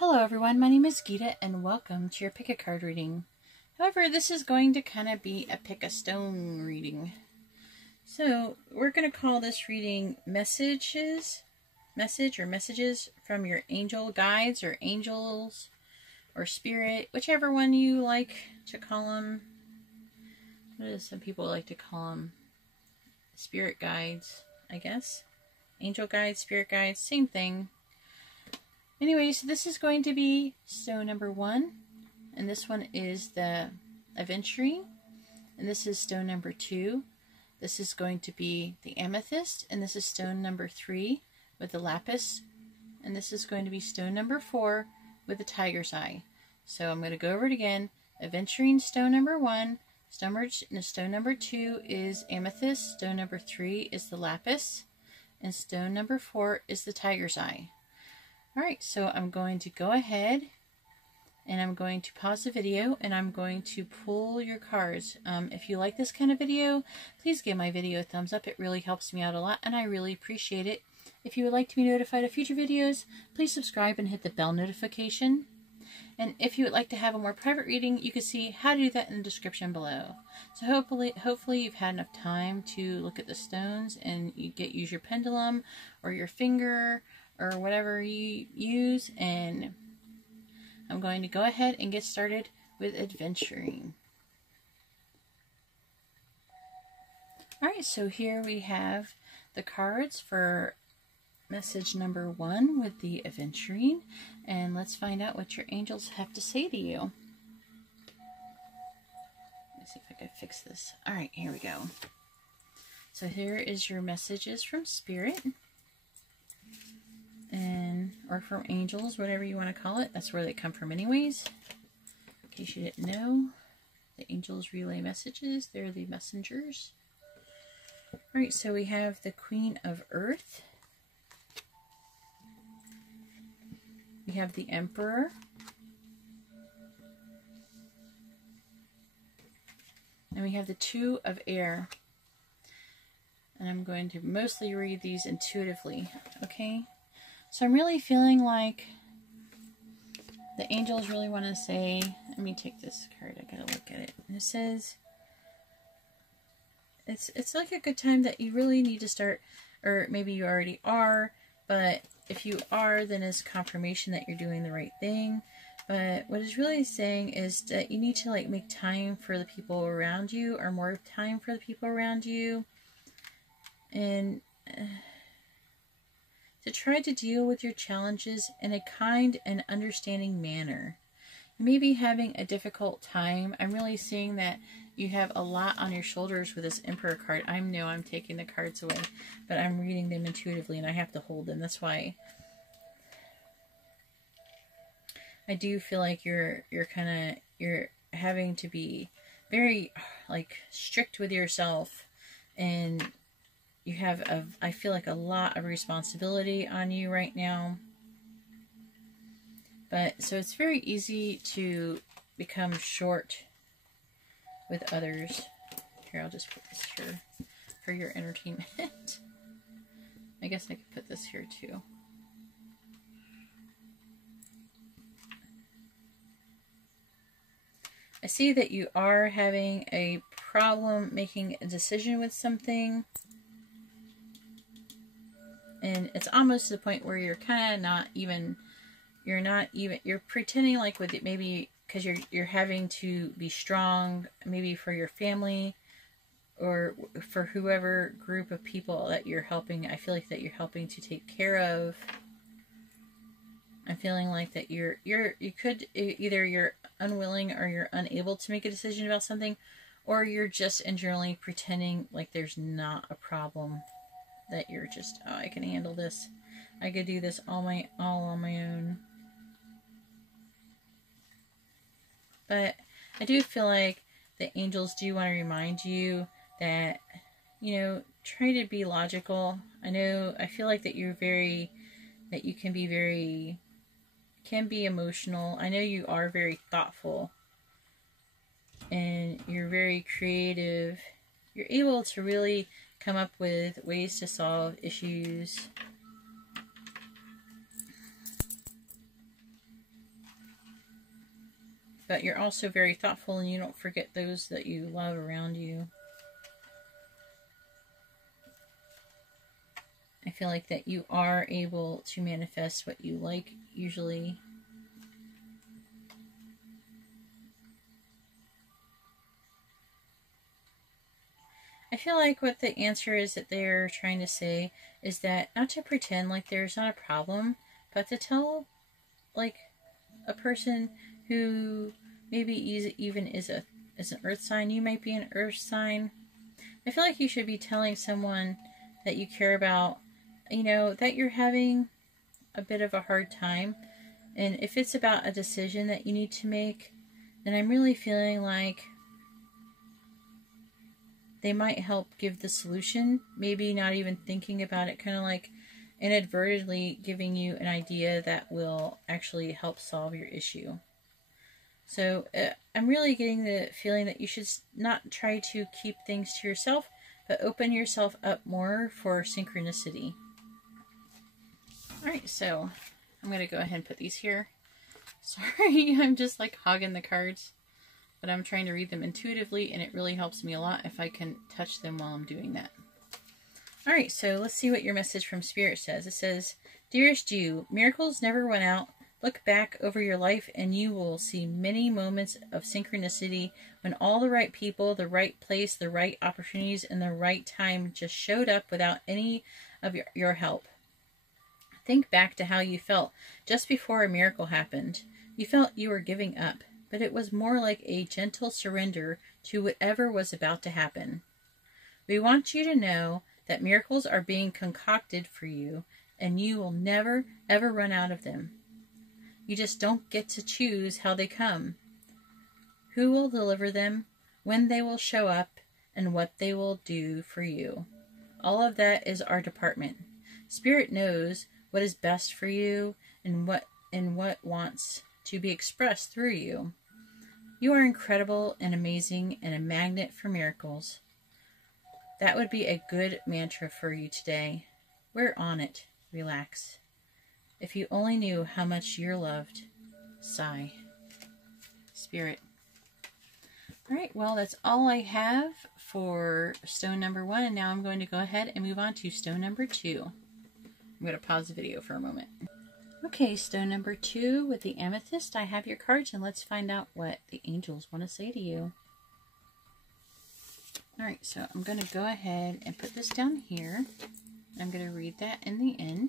Hello everyone, my name is Geeta and welcome to your pick-a-card reading. However, this is going to kind of be a pick-a-stone reading. So, we're going to call this reading messages from your angel guides or angels or spirit, whichever one you like to call them. What do some people like to call them? Spirit guides, I guess. Angel guides, spirit guides, same thing. Anyway, so this is going to be stone number 1, and this one is the Aventurine, and this is stone number 2. This is going to be the Amethyst, and this is stone number 3 with the Lapis, and this is going to be stone number 4 with the Tiger's Eye. So I'm going to go over it again. Aventurine, stone number 1, stone number 2 is Amethyst, stone number 3 is the Lapis, and stone number 4 is the Tiger's Eye. Alright, so I'm going to go ahead and I'm going to pause the video and I'm going to pull your cards. If you like this kind of video, please give my video a thumbs up. It really helps me out a lot and I really appreciate it. If you would like to be notified of future videos, please subscribe and hit the bell notification. And if you would like to have a more private reading, you can see how to do that in the description below. So hopefully you've had enough time to look at the stones and use your pendulum or your finger or whatever you use, and I'm going to go ahead and get started with Aventurine. Alright, so here we have the cards for message number 1 with the Aventurine, and let's find out what your angels have to say to you. Let's see if I can fix this. Alright, here we go. So here is your messages from Spirit. Or from angels, whatever you want to call it. That's where they come from anyways. In case you didn't know, the angels relay messages. They're the messengers. Alright, so we have the Queen of Earth. We have the Emperor. And we have the Two of Air. And I'm going to mostly read these intuitively, okay? So I'm really feeling like the angels really want to say, let me take this card, I gotta look at it. And it says, it's like a good time that you really need to start, or maybe you already are, but if you are, then it's confirmation that you're doing the right thing. But what it's really saying is that you need to like make time for the people around you, or more time for the people around you. And to try to deal with your challenges in a kind and understanding manner. You may be having a difficult time. I'm really seeing that you have a lot on your shoulders with this Emperor card. I know I'm taking the cards away, but I'm reading them intuitively and I have to hold them. That's why I do feel like you're having to be very like strict with yourself, and you have, I feel like, a lot of responsibility on you right now. But, so it's very easy to become short with others. Here, I'll just put this here for your entertainment. I guess I could put this here too. I see that you are having a problem making a decision with something. And it's almost to the point where you're kind of not even, you're pretending like with it, maybe because you're having to be strong, maybe for your family or for whoever group of people that you're helping. I feel like that you're helping to take care of. I'm feeling like that you could, either you're unwilling or you're unable to make a decision about something, or you're just internally pretending like there's not a problem. That you're just, oh, I can handle this. I could do this all on my own. But I do feel like the angels do want to remind you that, you know, try to be logical. I feel like that you can be emotional. I know you are very thoughtful. And you're very creative. You're able to really come up with ways to solve issues. but you're also very thoughtful and you don't forget those that you love around you. I feel like that you are able to manifest what you like usually. I feel like what the answer is that they're trying to say is that not to pretend like there's not a problem, but to tell like a person who maybe even is an earth sign. You might be an earth sign. I feel like you should be telling someone that you care about, you know, that you're having a bit of a hard time. And if it's about a decision that you need to make, then I'm really feeling like they might help give the solution. Maybe not even thinking about it, kind of like inadvertently giving you an idea that will actually help solve your issue. So I'm really getting the feeling that you should not try to keep things to yourself, but open yourself up more for synchronicity. Alright, so I'm going to go ahead and put these here. Sorry, I'm just like hogging the cards, but I'm trying to read them intuitively, and it really helps me a lot if I can touch them while I'm doing that. Alright, so let's see what your message from Spirit says. It says, Dearest you, miracles never run out. Look back over your life and you will see many moments of synchronicity when all the right people, the right place, the right opportunities, and the right time just showed up without any of your help. Think back to how you felt just before a miracle happened. You felt you were giving up, but it was more like a gentle surrender to whatever was about to happen. We want you to know that miracles are being concocted for you, and you will never, ever run out of them. You just don't get to choose how they come, who will deliver them, when they will show up, and what they will do for you. All of that is our department. Spirit knows what is best for you and what wants to be expressed through you. You are incredible and amazing and a magnet for miracles. That would be a good mantra for you today. We're on it. Relax. If you only knew how much you're loved. Sigh. Spirit. Alright, well, that's all I have for stone number 1, and now I'm going to go ahead and move on to stone number 2. I'm going to pause the video for a moment. Okay, stone number 2 with the amethyst. I have your cards, and let's find out what the angels want to say to you. Alright, so I'm going to go ahead and put this down here. I'm going to read that in the end.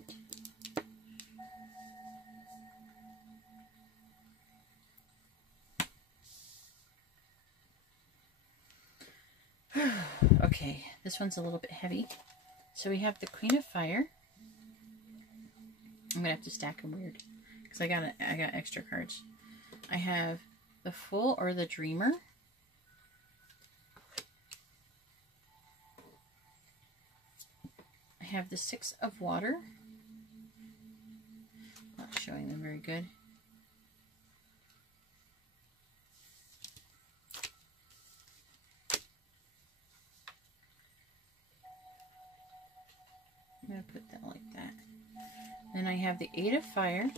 Okay, this one's a little bit heavy. So we have the Queen of Fire. I'm gonna have to stack them weird because I got extra cards. I have the Fool or the Dreamer. I have the Six of Water. Not showing them very good. I'm going to put that like that. Then I have the Eight of Fire.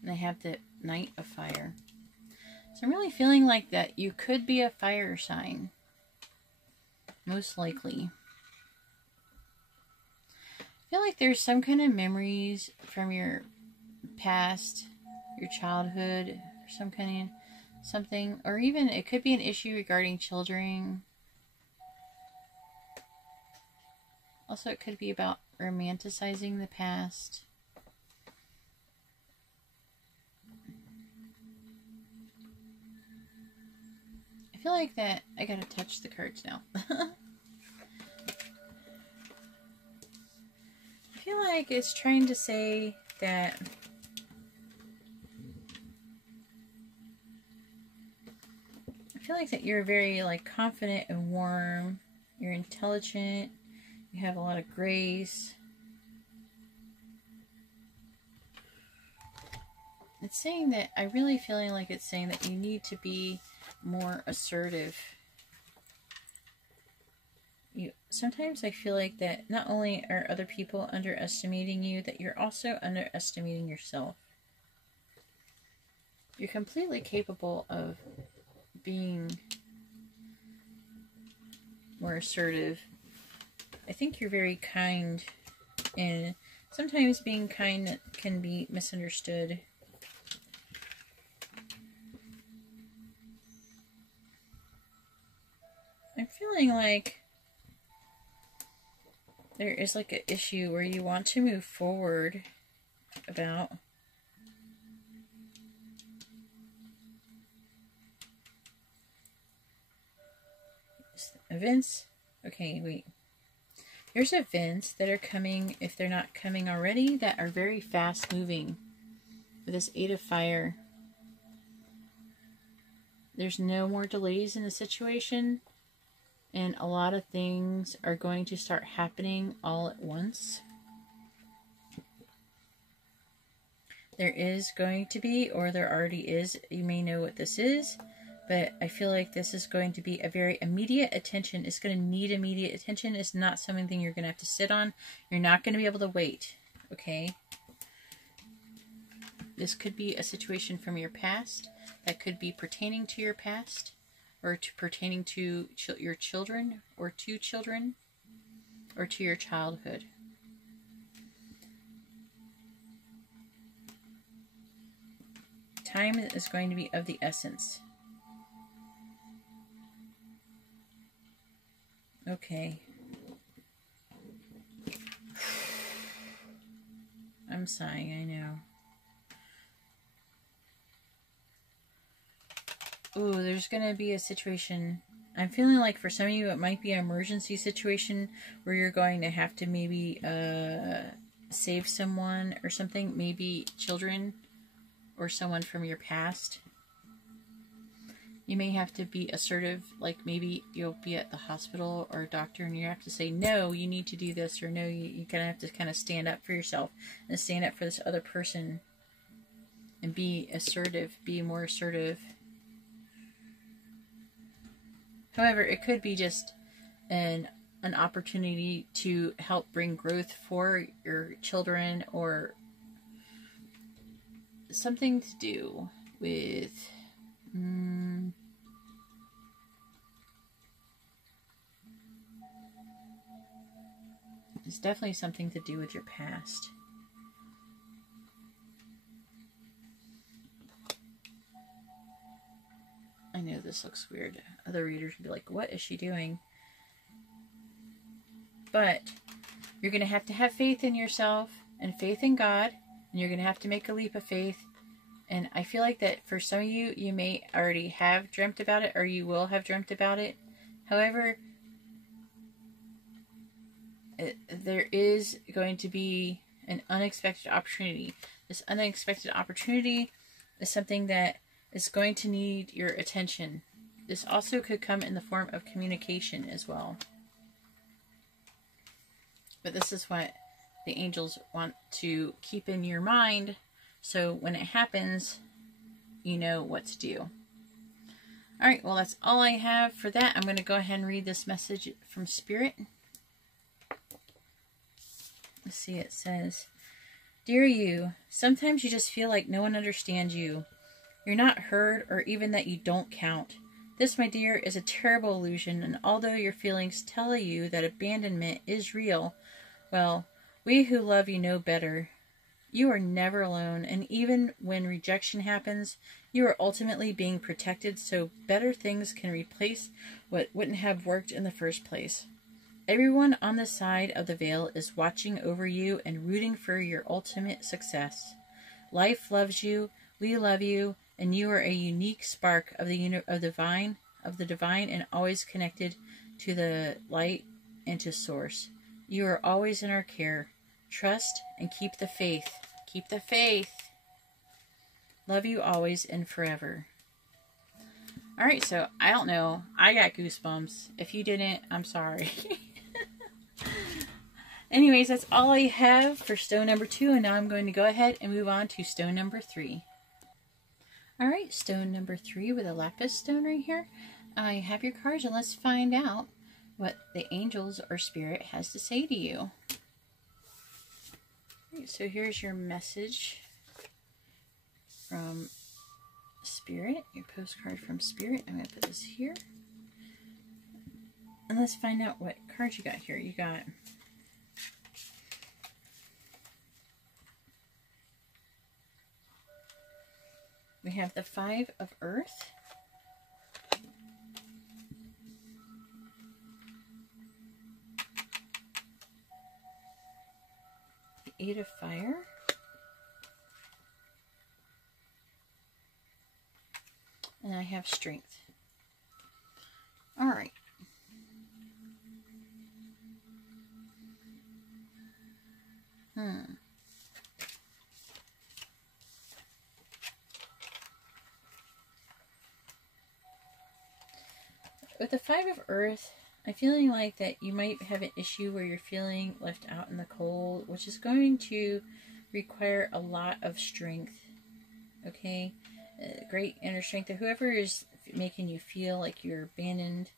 And I have the Knight of Fire. So I'm really feeling like that you could be a fire sign. Most likely. I feel like there's some kind of memories from your past, your childhood, or some kind of something. Or even it could be an issue regarding children. Also, it could be about romanticizing the past. I feel like that I gotta touch the cards now. I feel like it's trying to say that you're very like confident and warm. You're intelligent. You have a lot of grace. It's saying that, I really feeling like it's saying that you need to be more assertive. Sometimes I feel like that not only are other people underestimating you, that you're also underestimating yourself. You're completely capable of being more assertive. I think you're very kind, and sometimes being kind can be misunderstood. I'm feeling like there is like an issue where you want to move forward about. Events. Okay, wait. There's events that are coming, if they're not coming already, that are very fast moving. With this 8 of Fire. There's no more delays in the situation. And a lot of things are going to start happening all at once. There is going to be, or there already is, you may know what this is, but I feel like this is going to be a very immediate attention. It's going to need immediate attention. It's not something you're going to have to sit on. You're not going to be able to wait, okay? This could be a situation from your past that could be pertaining to your past, or pertaining to your children, or to children, or to your childhood. Time is going to be of the essence. Okay. I'm sighing, I know. Ooh, there's going to be a situation. I'm feeling like for some of you it might be an emergency situation where you're going to have to maybe save someone or something. Maybe children or someone from your past. You may have to be assertive, like maybe you'll be at the hospital or a doctor and you have to say, no, you need to do this, or no, you kind of have to kind of stand up for yourself and stand up for this other person and be assertive, be more assertive. However, it could be just an opportunity to help bring growth for your children, or something to do with it's definitely something to do with your past. I know this looks weird. Other readers would be like, what is she doing? But you're going to have faith in yourself and faith in God, and you're going to have to make a leap of faith. And I feel like that for some of you, you may already have dreamt about it, or you will have dreamt about it. However, there is going to be an unexpected opportunity. This unexpected opportunity is something that is going to need your attention. This also could come in the form of communication as well. But this is what the angels want to keep in your mind, so when it happens, you know what to do. Alright, well that's all I have for that. I'm going to go ahead and read this message from Spirit. Let's see, it says, Dear you, sometimes you just feel like no one understands you. You're not heard, or even that you don't count. This, my dear, is a terrible illusion, and although your feelings tell you that abandonment is real, well, we who love you know better. You are never alone, and even when rejection happens, you are ultimately being protected so better things can replace what wouldn't have worked in the first place. Everyone on the side of the veil is watching over you and rooting for your ultimate success. Life loves you, we love you, and you are a unique spark of the divine, and always connected to the light and to Source. You are always in our care. Trust and keep the faith. Keep the faith. Love you always and forever. Alright, so I don't know. I got goosebumps. If you didn't, I'm sorry. Anyways, that's all I have for stone number 2, and now I'm going to go ahead and move on to stone number 3. Alright, stone number 3 with a lapis stone right here. I have your cards, and let's find out what the angels or Spirit has to say to you. Alright, so here's your message from Spirit, your postcard from Spirit. I'm going to put this here. And let's find out what cards you got here. You got we have the Five of Earth. The Eight of Fire. And I have Strength. All right. With the Five of Earth, I'm feeling like that you might have an issue where you're feeling left out in the cold, which is going to require a lot of strength. Okay? Great inner strength. Whoever is making you feel like you're abandoned,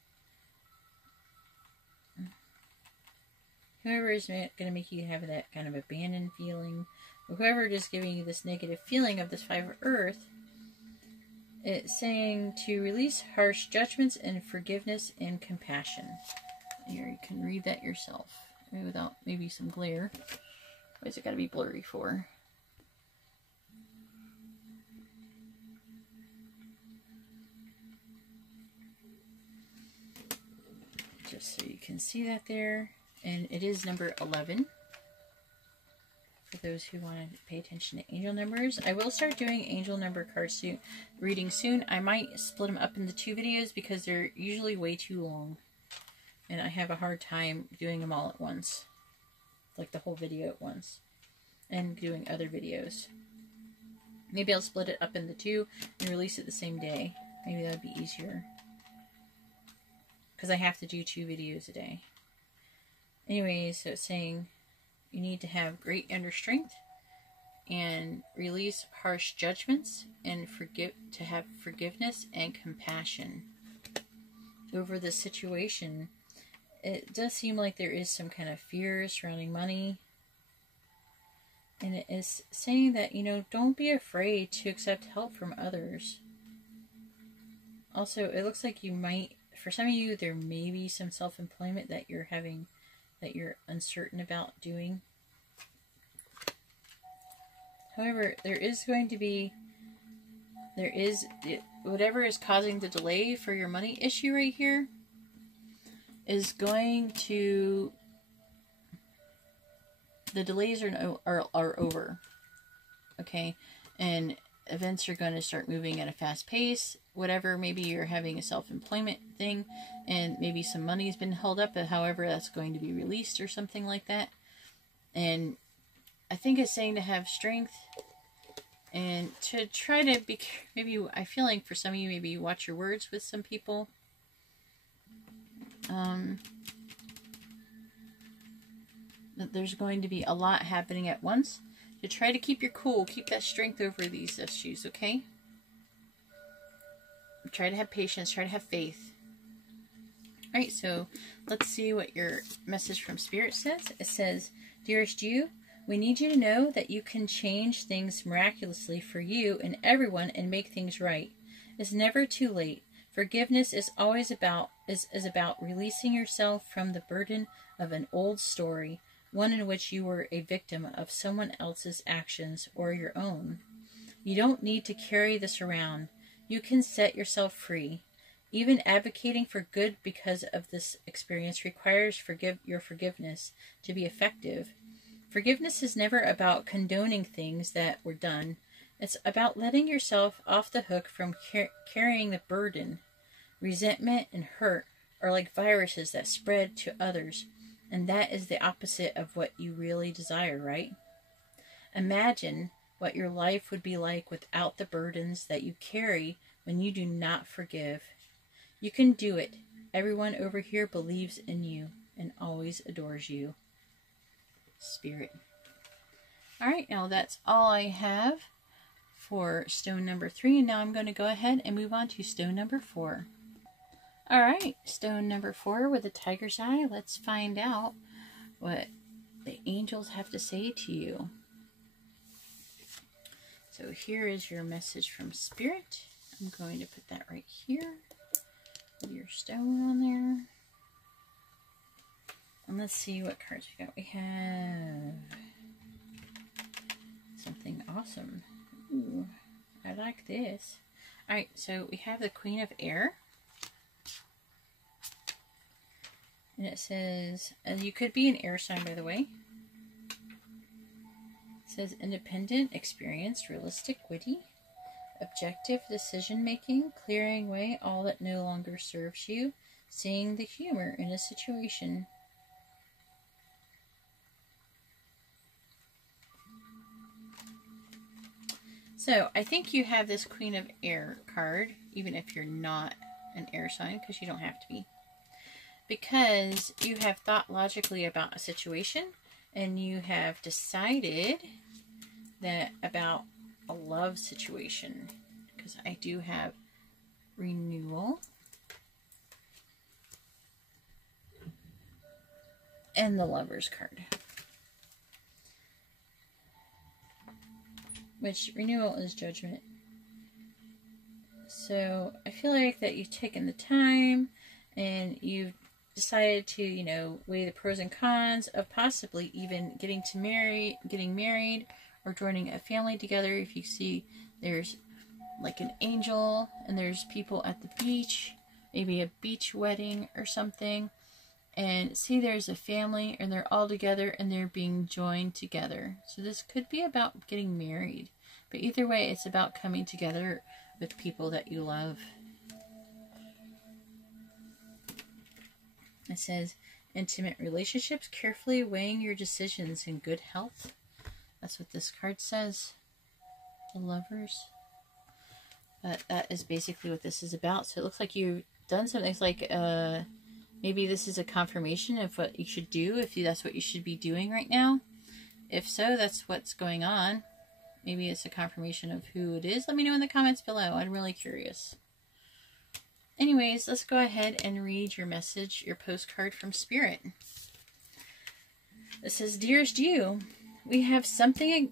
whoever is going to make you have that kind of abandoned feeling, or whoever is giving you this negative feeling of this Five of Earth, it's saying to release harsh judgments and forgiveness and compassion. Here, you can read that yourself without maybe some glare. Why is it got to be blurry for? Just so you can see that there. And it is number 11. For those who want to pay attention to angel numbers. I will start doing angel number cards soon, reading soon. I might split them up into 2 videos because they're usually way too long. And I have a hard time doing them all at once. Like the whole video at once. And doing other videos. Maybe I'll split it up into 2 and release it the same day. Maybe that would be easier. Because I have to do 2 videos a day. Anyways, so it's saying you need to have great inner strength and release harsh judgments and to have forgiveness and compassion over the situation. It does seem like there is some kind of fear surrounding money. And it is saying that, you know, don't be afraid to accept help from others. Also, it looks like you might, for some of you, there may be some self-employment that you're having, that you're uncertain about doing. However, there is going to be, whatever is causing the delay for your money issue right here is going to, the delays are over. Okay? And events are going to start moving at a fast pace. Whatever, maybe you're having a self-employment thing and maybe some money's been held up, but however that's going to be released or something like that. And I think it's saying to have strength and to try to be, maybe I feel like for some of you, maybe watch your words with some people. That there's going to be a lot happening at once. To try to keep your cool, keep that strength over these issues, okay? Try to have patience, try to have faith. Alright, so let's see what your message from Spirit says. It says, Dearest you, we need you to know that you can change things miraculously for you and everyone and make things right. It's never too late. Forgiveness is always about releasing yourself from the burden of an old story, one in which you were a victim of someone else's actions or your own. You don't need to carry this around. You can set yourself free. Even advocating for good because of this experience requires your forgiveness to be effective. Forgiveness is never about condoning things that were done. It's about letting yourself off the hook from carrying the burden. Resentment and hurt are like viruses that spread to others, and that is the opposite of what you really desire, right? Imagine what your life would be like without the burdens that you carry when you do not forgive. You can do it. Everyone over here believes in you and always adores you. Spirit. Alright, now that's all I have for stone number 3. And now I'm going to go ahead and move on to stone number 4. Alright, stone number 4 with a tiger's eye. Let's find out what the angels have to say to you. So here is your message from Spirit. I'm going to put that right here with your stone on there. And let's see what cards we got. We have something awesome. Ooh, I like this. Alright, so we have the Queen of Air. And it says, you could be an air sign, by the way. It says independent, experienced, realistic, witty, objective decision-making, clearing away all that no longer serves you, seeing the humor in a situation. So, I think you have this Queen of Air card, even if you're not an air sign, because you don't have to be. Because you have thought logically about a situation, and you have decided that about a love situation. Because I do have renewal. And the Lover's card. Which, renewal is judgment. So, I feel like that you've taken the time and you've decided to, you know, weigh the pros and cons of possibly even getting married or joining a family together. If you see there's like an angel and there's people at the beach, maybe a beach wedding or something, and see there's a family and they're all together and they're being joined together. So this could be about getting married. But either way, it's about coming together with people that you love. It says, intimate relationships, carefully weighing your decisions in good health. That's what this card says. The Lovers. But that is basically what this is about. So it looks like you've done something. It's like, maybe this is a confirmation of what you should do, if that's what you should be doing right now. If so, that's what's going on. Maybe it's a confirmation of who it is. Let me know in the comments below. I'm really curious. Anyways, let's go ahead and read your message, your postcard from Spirit. It says, Dearest you, we have something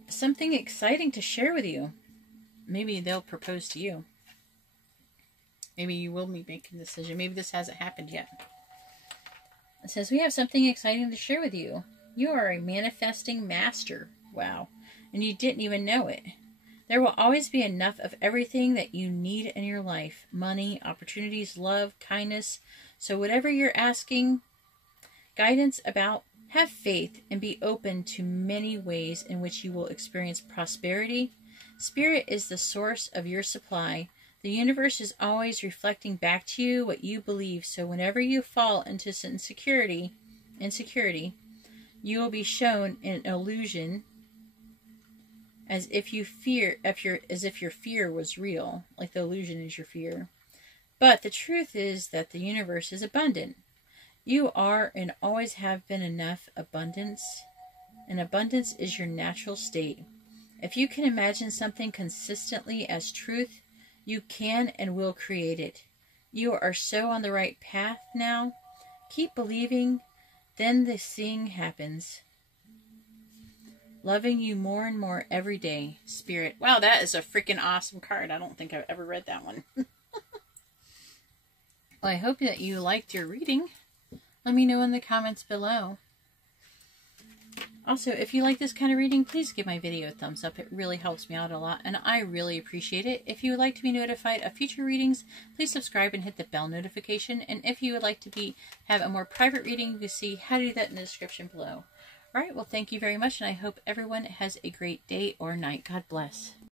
exciting to share with you. Maybe they'll propose to you. Maybe you will be making a decision. Maybe this hasn't happened yet. It says, we have something exciting to share with you. You are a manifesting master. Wow. And you didn't even know it. There will always be enough of everything that you need in your life. Money, opportunities, love, kindness. So whatever you're asking guidance about, have faith and be open to many ways in which you will experience prosperity. Spirit is the source of your supply. The universe is always reflecting back to you what you believe. So whenever you fall into insecurity, you will be shown an illusion as if your fear was real, like the illusion is your fear. But the truth is that the universe is abundant. You are and always have been enough abundance, and abundance is your natural state. If you can imagine something consistently as truth, you can and will create it. You are so on the right path now. Keep believing, then the seeing happens. Loving you more and more every day, Spirit. Wow, that is a freaking awesome card. I don't think I've ever read that one. Well, I hope that you liked your reading. Let me know in the comments below. Also, if you like this kind of reading, please give my video a thumbs up. It really helps me out a lot, and I really appreciate it. If you would like to be notified of future readings, please subscribe and hit the bell notification. And if you would like to have a more private reading, you can see how to do that in the description below. All right, well, thank you very much, and I hope everyone has a great day or night. God bless.